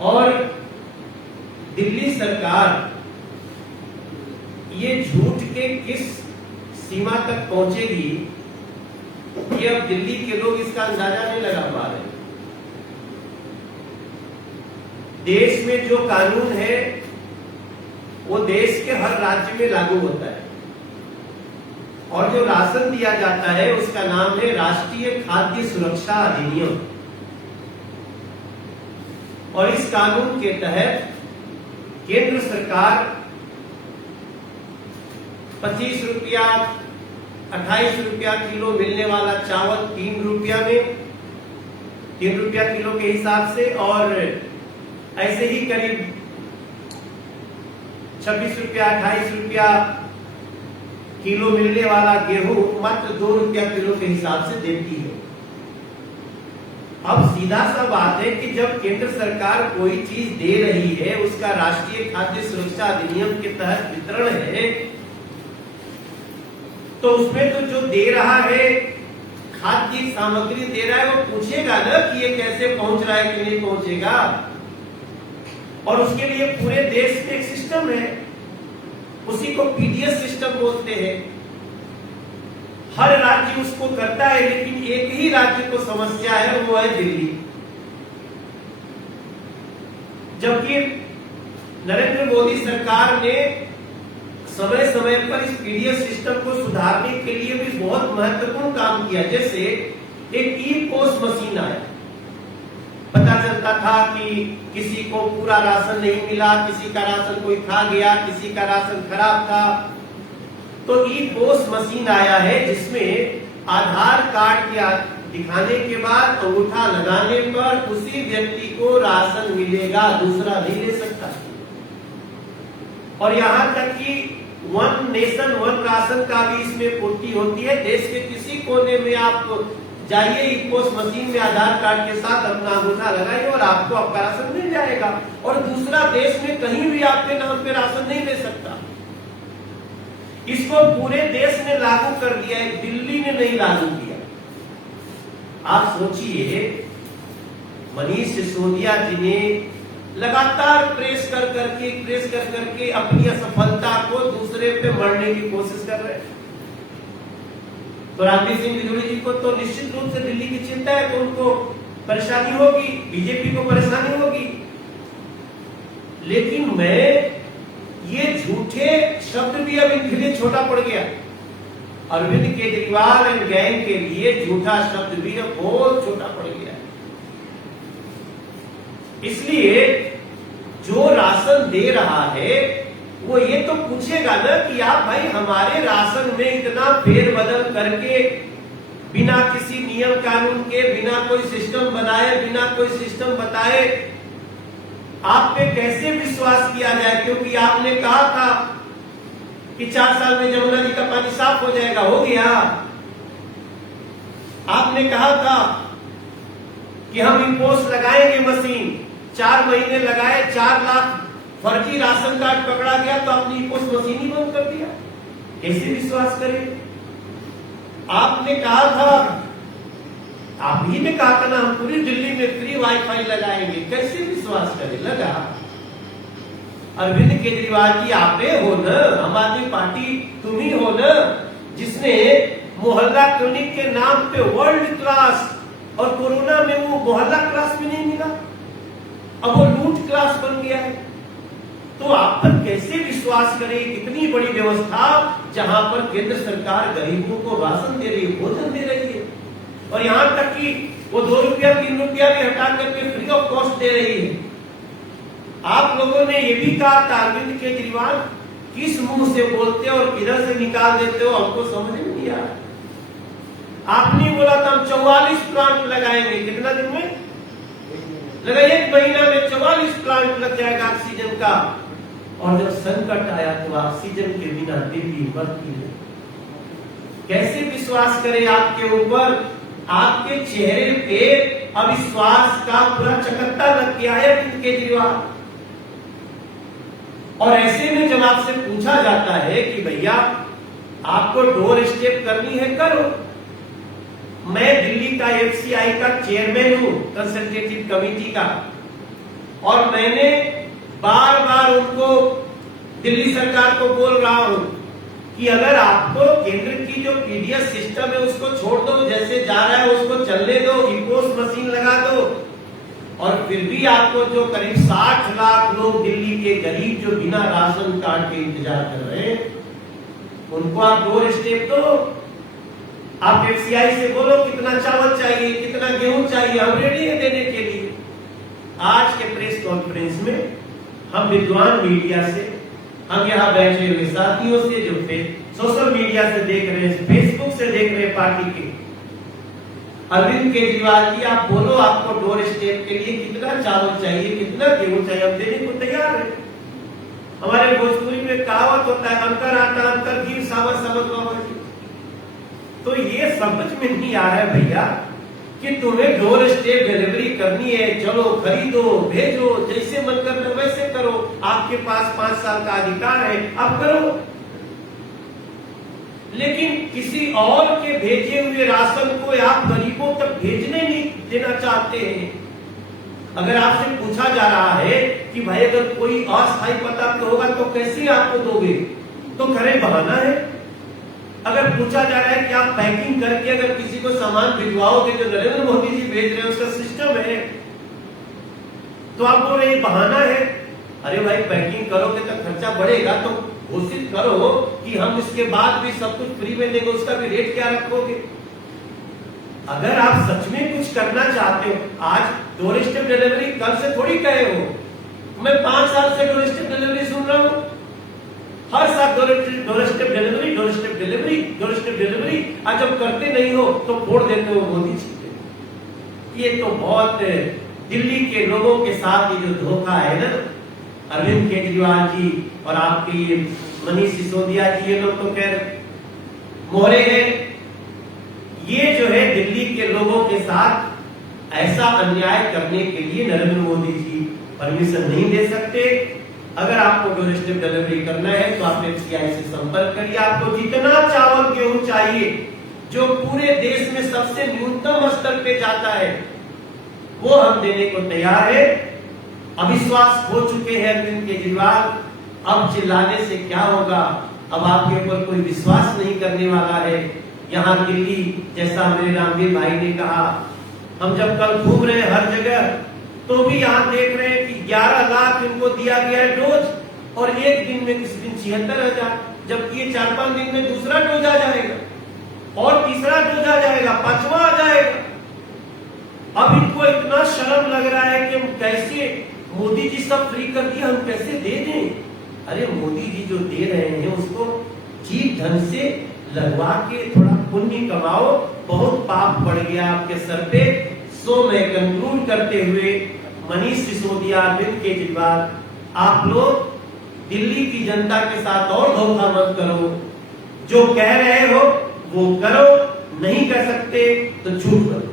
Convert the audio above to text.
और दिल्ली सरकार ये झूठ के किस सीमा तक पहुंचेगी कि अब दिल्ली के लोग इसका अंदाजा नहीं लगा पा रहे। देश में जो कानून है वो देश के हर राज्य में लागू होता है और जो राशन दिया जाता है उसका नाम है राष्ट्रीय खाद्य सुरक्षा अधिनियम। और इस कानून के तहत केंद्र सरकार 25 रुपया 28 रुपया किलो मिलने वाला चावल 3 रुपया में 3 रुपया किलो के हिसाब से, और ऐसे ही करीब 26 रुपया 28 रुपया किलो मिलने वाला गेहूं मात्र 2 रुपया किलो के हिसाब से देती है। अब सीधा सा बात है कि जब केंद्र सरकार कोई चीज दे रही है, उसका राष्ट्रीय खाद्य सुरक्षा अधिनियम के तहत वितरण है, तो उसमें तो जो दे रहा है खाद्य सामग्री दे रहा है वो पूछेगा ना कि ये कैसे पहुंच रहा है कि नहीं पहुंचेगा। और उसके लिए पूरे देश में एक सिस्टम है, उसी को पीडीएस सिस्टम बोलते हैं। हर राज्य उसको करता है, लेकिन एक ही राज्य को समस्या है, वो है दिल्ली। जबकि नरेंद्र मोदी सरकार ने समय समय पर इस पीडीएस सिस्टम को सुधारने के लिए भी बहुत महत्वपूर्ण काम किया। जैसे एक ई पोस्ट मशीन आया, पता चलता था कि किसी को पूरा राशन नहीं मिला, किसी का राशन कोई खा गया, किसी का राशन खराब था, तो ई पोस्ट मशीन आया है जिसमें आधार कार्ड के दिखाने के बाद अंगूठा लगाने पर उसी व्यक्ति को राशन मिलेगा, दूसरा नहीं ले सकता। और यहां तक कि वन नेशन वन राशन का भी इसमें पूर्ति होती है। देश के किसी कोने में आप जाइए, ई पोस्ट मशीन में आधार कार्ड के साथ अपना अंगूठा लगाइए और आपको आपका राशन मिल जाएगा। और दूसरा देश में कहीं भी आपके नाम पे राशन नहीं ले सकता। इसको पूरे देश ने लागू कर दिया है, दिल्ली ने नहीं लागू किया। आप सोचिए, मनीष सिसोदिया जी ने लगातार प्रेस कर करके अपनी असफलता को दूसरे पे मरने की कोशिश कर रहे हैं। तो रणदीप सिंह बिजूरी जी को तो निश्चित रूप से दिल्ली की चिंता है, तो उनको परेशानी होगी, बीजेपी को परेशानी होगी। लेकिन मैं ये झूठे शब्द भी अब इनके लिए छोटा पड़ गया। अरविंद केजरीवाल एंड गैंग के लिए झूठा शब्द भी अब बहुत छोटा पड़ गया। इसलिए जो राशन दे रहा है वो ये तो पूछेगा ना कि आप भाई हमारे राशन में इतना फेरबदल करके बिना किसी नियम कानून के, बिना कोई सिस्टम बनाए, बिना कोई सिस्टम बताए आप पे कैसे विश्वास किया जाए। क्योंकि आपने कहा था कि 4 साल में यमुना जी का पानी साफ हो जाएगा, हो गया। आपने कहा था कि हम इंपोस्ट लगाएंगे मशीन, 4 महीने लगाए, 4 लाख फर्जी राशन कार्ड पकड़ा गया, तो आपने इंपोस्ट मशीन ही बंद कर दिया। कैसे विश्वास करें। आपने कहा था, आप ही ने कहा था ना हम पूरी दिल्ली में फ्री वाईफाई लगाएंगे, कैसे विश्वास करें। लगा। अरविंद केजरीवाल जी आप हो ना, आम आदमी पार्टी तुम ही हो ना, जिसने मोहल्ला क्लिनिक के नाम पे वर्ल्ड क्लास, और कोरोना में वो मोहल्ला क्लास भी नहीं मिला, अब वो लूट क्लास बन गया है। तो आप पर कैसे विश्वास करें। कितनी बड़ी व्यवस्था जहां पर केंद्र सरकार गरीबों को राशन दे रही है, भोजन दे रही है, और यहां तक कि वो 2 रुपया 3 रुपया भी हटा करके फ्री ऑफ कॉस्ट दे रही है। आप लोगों ने ये भी कहा था अरविंद केजरीवाल किस मुंह से बोलते हो और किधर से निकाल देते हो, हमको समझ में नहीं आ रहा। आपने बोला था हम 44 प्लांट लगाएंगे, कितना दिन में लगा, 1 महीना में 44 प्लांट लग जाएगा ऑक्सीजन का। और जब संकट आया तो ऑक्सीजन के बिना दिल्ली मरती है। कैसे विश्वास करें आपके ऊपर। आपके चेहरे पे अविश्वास का पूरा चकत्ता लग गया है अरविंद केजरीवाल। और ऐसे में जब आपसे पूछा जाता है कि भैया आपको डोर स्टेप करनी है, करो। मैं दिल्ली का एफसीआई का चेयरमैन हूं, कंसल्टेटिव कमेटी का, और मैंने बार बार उनको, दिल्ली सरकार को बोल रहा हूं कि अगर आपको केंद्र की जो पीडीएस सिस्टम है उसको छोड़ दो, जैसे जा रहा है उसको चलने दो, ई-पोस्ट मशीन लगा दो, और फिर भी आपको जो करीब 60 लाख लोग दिल्ली के गरीब जो बिना राशन कार्ड के इंतजार कर रहे हैं, उनको आप डोर स्टेप दो। आप एफसीआई से बोलो कितना चावल चाहिए, कितना गेहूं चाहिए, हम रेडी है देने के लिए। आज के प्रेस कॉन्फ्रेंस में हम विद्वान मीडिया से, हम यहाँ बैठे हुए साथियों से, जो सोशल मीडिया से देख रहे हैं, फेसबुक से देख रहे हैं पार्टी के, अरविंद केजरीवाल जी आप बोलो आपको डोर स्टेप के लिए कितना चावल चाहिए, कितना गेहूं चाहिए, हम देने को तैयार है। हमारे भोजपुरी में कहावत होता है, अंतर आता अंतर गिर सावर समझ बाबा जी। तो ये समझ में नहीं आ रहा है भैया कि तुम्हें डोर स्टेप डिलीवरी करनी है, चलो खरीदो, भेजो, जैसे मन करना वैसे करो, आपके पास 5 साल का अधिकार है, आप करो। लेकिन किसी और के भेजे हुए राशन को आप गरीबों तक भेजने नहीं देना चाहते हैं। अगर आपसे पूछा जा रहा है कि भाई अगर कोई अस्थायी पता पे होगा तो कैसे आपको दोगे, तो खरे बहाना है। अगर पूछा जा रहा है कि आप पैकिंग करके अगर किसी को सामान भिजवाओगे, जो नरेंद्र मोदी जी भेज रहे हैं उसका सिस्टम है, तो आप बोल रहे हैं बहाना है। अरे भाई पैकिंग करोगे तो खर्चा बढ़ेगा, तो घोषित करो कि हम इसके बाद भी सब कुछ फ्री में देंगे, उसका भी रेट क्या रखोगे। अगर आप सच में कुछ करना चाहते हो, आज डोर स्टेप डिलीवरी कल से थोड़ी कहे हो, मैं 5 साल से डोर स्टेप डिलीवरी सुन रहा हूं, हर साल door step delivery, door step delivery, door step delivery. आज जब करते नहीं हो तो फोड़ देते हो मोदी जी। ये तो बहुत दिल्ली के लोगों के साथ ये जो धोखा है ना, अरविंद केजरीवाल जी और आपकी मनीष सिसोदिया जी, ये लोग तो खैर मोहरे हैं। ये जो है दिल्ली के लोगों के साथ ऐसा अन्याय करने के लिए नरेंद्र मोदी जी परमिशन नहीं दे सकते। अगर आपको डोर स्टेप डिलीवरी करना है तो आप एफसीआई से संपर्क करिए। आपको जितना चावल गेहूं चाहिए जो पूरे देश में सबसे न्यूनतम स्तर पे जाता है, वो हम देने को तैयार है। अविश्वास हो चुके हैं अरविंद केजरीवाल, अब चिल्लाने से क्या होगा, अब आपके ऊपर कोई विश्वास नहीं करने वाला है। यहाँ दिल्ली, जैसा मेरे रामवीर भाई ने कहा, हम जब कल घूम रहे हैं हर जगह, तो भी यहाँ देख रहे हैं कि 11 लाख इनको दिया गया है डोज, और एक दिन में किसी दिन 76,000, जबकि ये 4-5 दिन में दूसरा डोज आ जाएगा और तीसरा डोज आ जाएगा, 5वां आ जाएगा। अब इनको इतना शर्म लग रहा है कि हम कैसे, मोदी जी सब फ्री कर दिया, हम कैसे दे दें। अरे मोदी जी जो दे रहे हैं उसको ठीक ढंग से लगवा के थोड़ा पुण्य कमाओ, बहुत पाप पड़ गया आपके सर पे। सो मैं कंक्लूड करते हुए, मनीष सिसोदिया, अरविंद केजरीवाल, आप लोग दिल्ली की जनता के साथ और धोखा मत करो। जो कह रहे हो वो करो, नहीं कर सकते तो चुप करो।